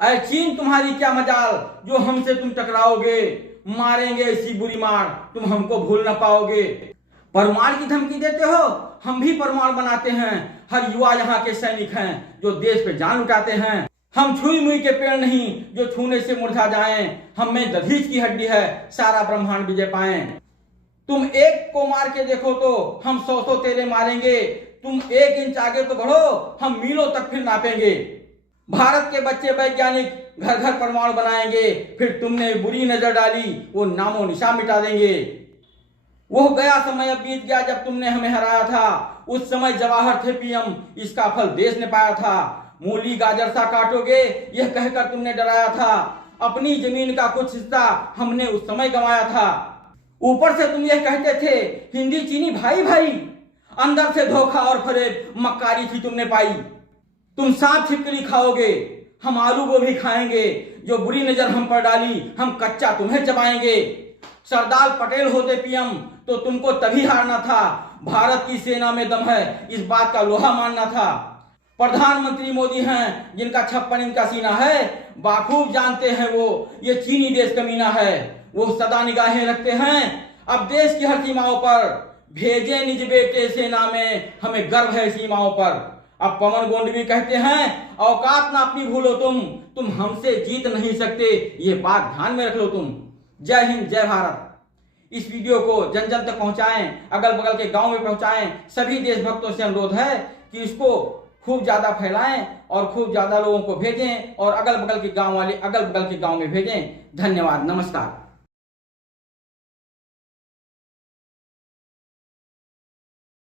अरे चीन तुम्हारी क्या मजाल जो हमसे तुम टकराओगे, मारेंगे ऐसी बुरी मार तुम हमको भूल ना पाओगे। परमाणु की धमकी देते हो, हम भी परमाणु बनाते हैं। हर युवा यहाँ के सैनिक हैं जो देश पे जान उठाते हैं। हम छुई मुई के पेड़ नहीं जो छूने से मुरझा जाएं। हम में दधीच की हड्डी है, सारा ब्रह्मांड विजय पाएं। तुम एक को मार के देखो तो हम 100 तेरे मारेंगे। तुम 1 इंच आगे तो बढ़ो, हम मीलों तक फिर नापेंगे। भारत के बच्चे वैज्ञानिक घर घर परमाणु बनाएंगे। फिर तुमने बुरी नजर डाली, वो नामो निशान मिटा देंगे। वो गया समय अब बीत गया जब तुमने हमें हराया था। उस समय जवाहर थे पीएम, इसका फल देश ने पाया था। मूली गाजर सा काटोगे यह कहकर तुमने डराया था। अपनी जमीन का कुछ हिस्सा हमने उस समय गंवाया था। ऊपर से तुम यह कहते थे हिंदी चीनी भाई भाई, अंदर से धोखा और फरेब मक्कारी थी तुमने पाई। तुम सांप छिपकली खाओगे, हम आलू गोभी खाएंगे। जो बुरी नजर हम पर डाली, हम कच्चा तुम्हें चबाएंगे। सरदार पटेल होते पीएम तो तुमको तभी हारना था। भारत की सेना में दम है, इस बात का लोहा मानना था। प्रधानमंत्री मोदी हैं जिनका 56 इंच का सीना है। बाखूब जानते हैं वो ये चीनी देश कमीना है। वो सदा निगाहें रखते हैं अब देश की हर सीमाओं पर। भेजे निज बेटे सेना में, हमें गर्व है सीमाओं पर। अब पवन गोंड भी कहते हैं औकात ना अपनी भूलो तुम हमसे जीत नहीं सकते, ये बात ध्यान में रख लो तुम। जय हिंद, जय भारत। इस वीडियो को जन जन तक पहुंचाएं, अगल बगल के गांव में पहुंचाएं। सभी देशभक्तों से अनुरोध है कि इसको खूब ज्यादा फैलाएं और खूब ज्यादा लोगों को भेजें और अगल बगल के गांव में भेजें। धन्यवाद, नमस्कार।